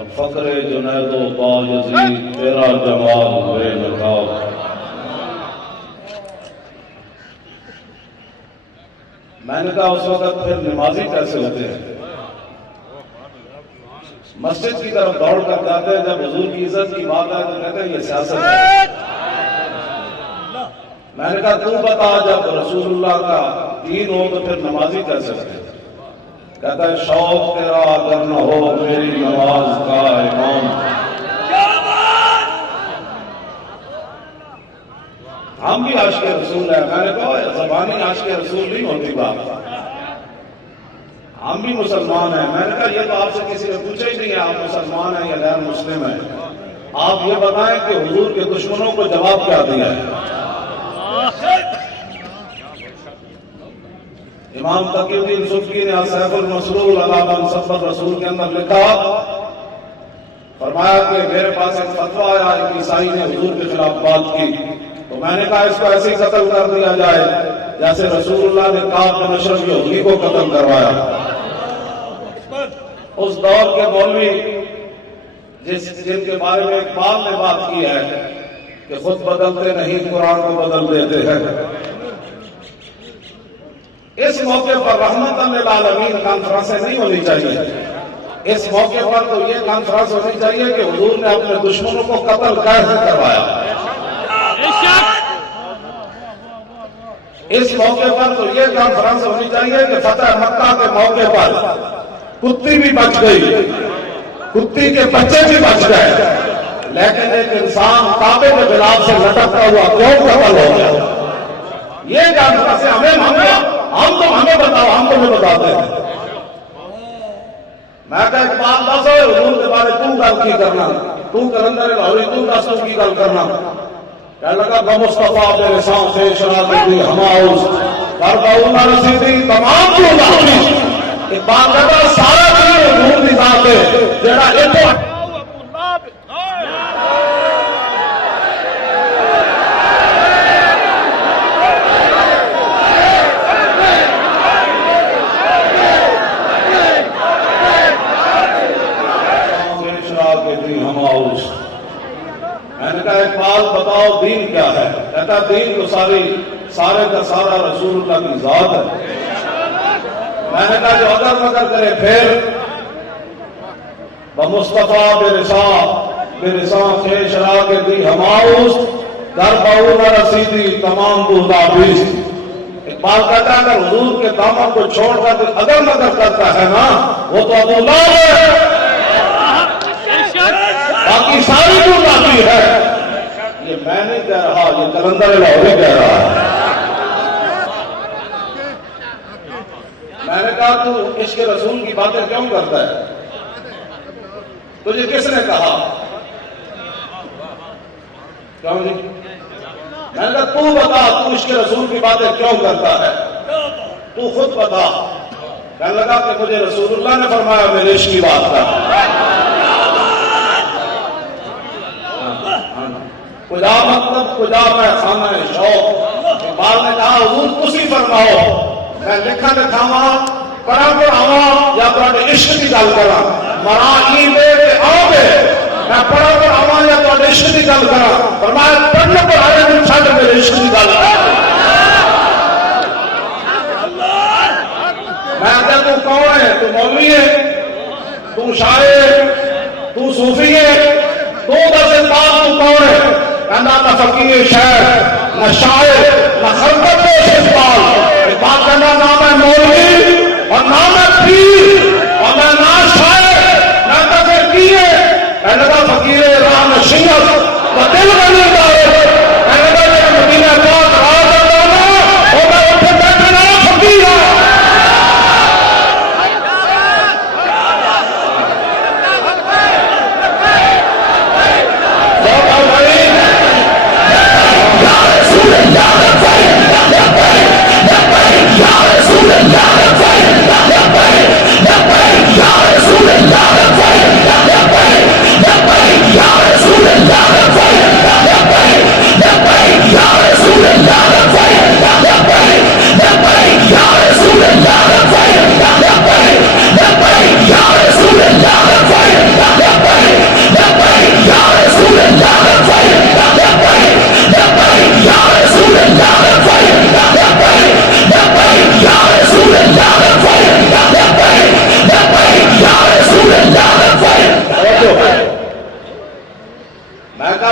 اور فخر جنید و بایزید تیرا جمال بے نقاب۔ میں نے کہا اس وقت پھر نمازی کیسے ہوتے ہیں؟ مسجد کی طرف دوڑ کر جاتے ہیں، جب حضور کی عزت کی بات ہے تو کہتے ہیں یہ سیاست ہے۔ میں نے کہا تو بتا، جب رسول اللہ کا دین ہو تو پھر نمازی کیسے ہوتے ہیں؟ کہتا ہے شوق تیرا اگر نہ ہو میری نماز کا امام۔ ہم بھی عاشق رسول ہیں۔ میں نے کہا زبانی عاشق رسول نہیں ہوتی بات، ہم بھی مسلمان ہیں۔ میں نے کہا یہ تو آپ سے کسی نے پوچھا ہی نہیں ہے آپ مسلمان ہیں یا غیر مسلم ہیں، آپ یہ بتائیں کہ حضور کے دشمنوں کو جواب کیا دیا ہے؟ امام تقی الدین سبکی نے سیف المسلول علی من سب الرسول کے اندر لکھا، فرمایا کہ میرے پاس ایک فتویٰ آیا، ایک عیسائی نے حضور کے خلاف بات کی، تو میں نے کہا اس کو ایسے ہی قتل کر دیا جائے جیسے رسول اللہ نے کعب بن اشرف یہودی کو قتل کروایا۔ اس دور کے مولوی جن کے بارے میں اقبال نے بات کی ہے کہ خود بدلتے نہیں قرآن کو بدل دیتے ہیں، اس موقع پر رحمت للعالمین کانفرنسیں نہیں ہونی چاہیے۔ اس موقع پر تو یہ کانفرنس ہونی چاہیے کہ حضور نے اپنے دشمنوں کو قتل کیسے کروایا۔ اس موقع پر تو یہ کانفرنس ہونی چاہیے کہ فتح مکہ کے موقع پر کتی بھی بچ گئی، کتی کے بچے بھی بچ گئے، لیکن ایک انسان کعبے کے خلاف سے لٹکتا ہوا کیوں قتل ہو گیا؟ یہ کانفرنس ہمیں بتاؤ، ہم تمہیں بتاتے ہیں۔ میں کہا اقبال دس ہے حضور کے بارے تو گل کی کرنا، تو کلندر لاہوری تو دس تو کی گل کرنا۔ کہنے لگا بمصطفیٰ بے رساں سے شراب دی ہماؤس کر باؤ نہ رسیدی تمام تو لاہوری۔ اقبال کہتا سارا دین حضور دی ذات ہے جڑا ایتھے میں نے کہا اقبال بتاؤ دین کیا ہے؟ کہتا دین تو سارے کا سارا رسول اللہ کی ذات ہے۔ میں نے کہا جو اگر مگر کرے پھر بمصطفیٰ بے رساں خیش راگ دی ہماؤس در باؤ نہ رسیدی تمام بودابیس۔ اقبال کہتا ہے اگر حضور کے دامن کو چھوڑ کر اگر مگر کرتا ہے نا وہ تو ابو لہب ہے، باقی ساری جو باقی ہے۔ یہ میں نہیں کہہ رہا، یہ کلندر لاہوری کہہ رہا ہے۔ میں نے کہا تو عشق رسول کی باتیں کیوں کرتا ہے؟ تجھے کس نے کہا؟ کیوں جی؟ میں نے کہا تو بتا تو عشق رسول کی باتیں کیوں کرتا ہے؟ تو خود بتا۔ کہنے لگا کہ مجھے رسول اللہ نے فرمایا میرے عشق کی بات کر۔ کجا مطلب کجا میں خانہ شوق۔ اقبال نے کہا حضور تسی فرماؤ میں لکھا لکھاواں پڑھا پڑھاواں یا تواڈے عشق کی گل کراں، مراں ای دے تے آ دے میں پڑھا پڑھاواں یا تواڈے عشق کی گل کراں۔ فرمایا پڑھنے پڑھانے نوں چھڈ میرے عشق کی گل کر۔ میں کہا تو کون ہے؟ تو مولوی ہے، تو شاعر ہے، تو صوفی ہے، تو دس بات تو کون ہے؟ کہنا نہ فقیر شہر نہ شاعر نہ خلقت اقبال۔ اقبال کہنا نہ میں مولوی اور نہ میں پیر اور میں نہ شاعر نہ کفر کیے۔ کہنے کا فقیر راہ نشیت و دل غنی دار۔ کہنے کا جب مدینہ پاک راہ کرنا ہو میں اٹھے بیٹھنا فقیر ہے۔ Ya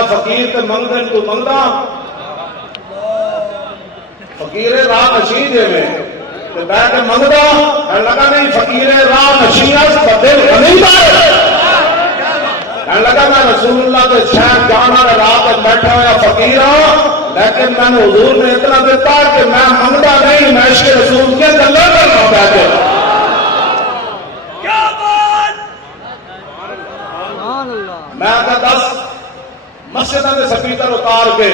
فقیر تے منگدے تو منگدا فقیر راہ نشین دے میں تے بیٹھ کے منگدا لگا نہیں فقیر راہ نشین اس بدل غنی دا لگا میں رسول اللہ کے شہر جانا رات بیٹھا ہوا فقیر ہوں لیکن میں نے حضور نے اتنا دیتا کہ میں منگدا نہیں میں عشق رسول کے گلے کرنا بیٹھ کے میں آگا 10 مسجدوں کے سپیکر اتار کے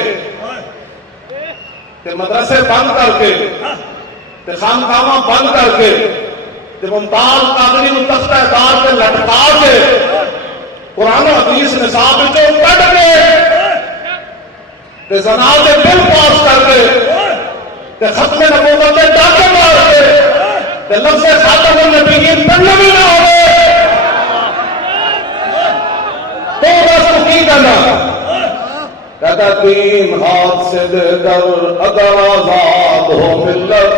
مدرسے بند کر کے خانقاہاں بند کر کے ممتاز قادری کو تختہ دار کے لٹکا کے قرآن و حدیث نصاب کو کٹ کے جناب بل پاس کر کے ختم نبوت کے ڈاکے مار کے لفظ خاتم النبیین پڑھنے بھی نہ ہو تو بس تو کی کرنا کہتا تین ہاتھ سے دے در اگر آزاد ہو ملت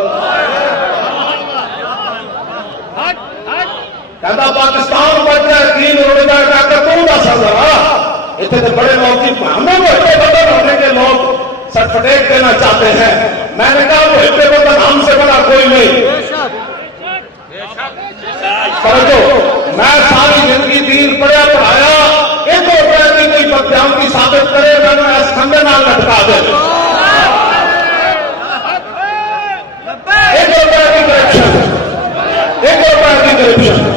کہتا پاکستان بچ جائے تین اڑ جائے کہتا تو دا سزا اتنے تو بڑے لوگ کی ہمیں وہ ہٹے بدل ہونے کے لوگ سرٹیفکیٹ دینا چاہتے ہیں میں نے کہا وہ ہٹے بدل ہم سے بڑا کوئی نہیں سمجھو میں ساری زندگی دین پڑھا پڑھایا ایک روپے کی کوئی بدقیامتی ثابت کرے میں نے اس کھندے نال لٹکا دے ایک روپے کی کرپشن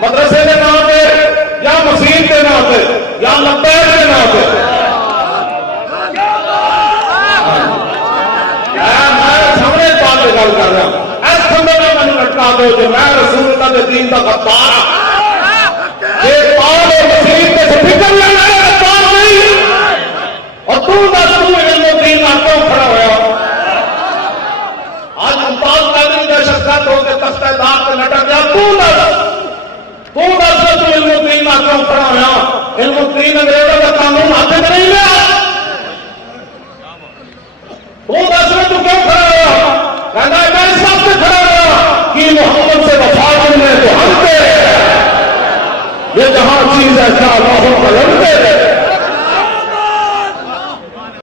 مدرسے کے نام پہ یا مسجد کے نام پہ یا لبیک کے نام پہ میں سامنے بات پہ گل کر رہا ہوں اس کھندے میں نے لٹکا دو جو میں رسول اللہ کے دین کا غدار ہوں یہ پال اور مسجد کے سپیکر لینا ہے غدار نہیں اور تو دس تو علم و دین آتوں کھڑا ہوا آج ممتاز قادری دہشت گرد ہو کے تختہ دار پہ لٹک گیا تو علم الدین آتوں کھڑا ہوا علم الدین انگریزوں کا قانون ہاتھ میں نہیں لیا تو کیوں کھڑا ہوا کہنا ہے میں اس وقت کھڑا ہوا کہ محمد سے وفا کرنے تو ہم تیرے یہ جہاں چیز ہے کیا اللہ قلم تیرے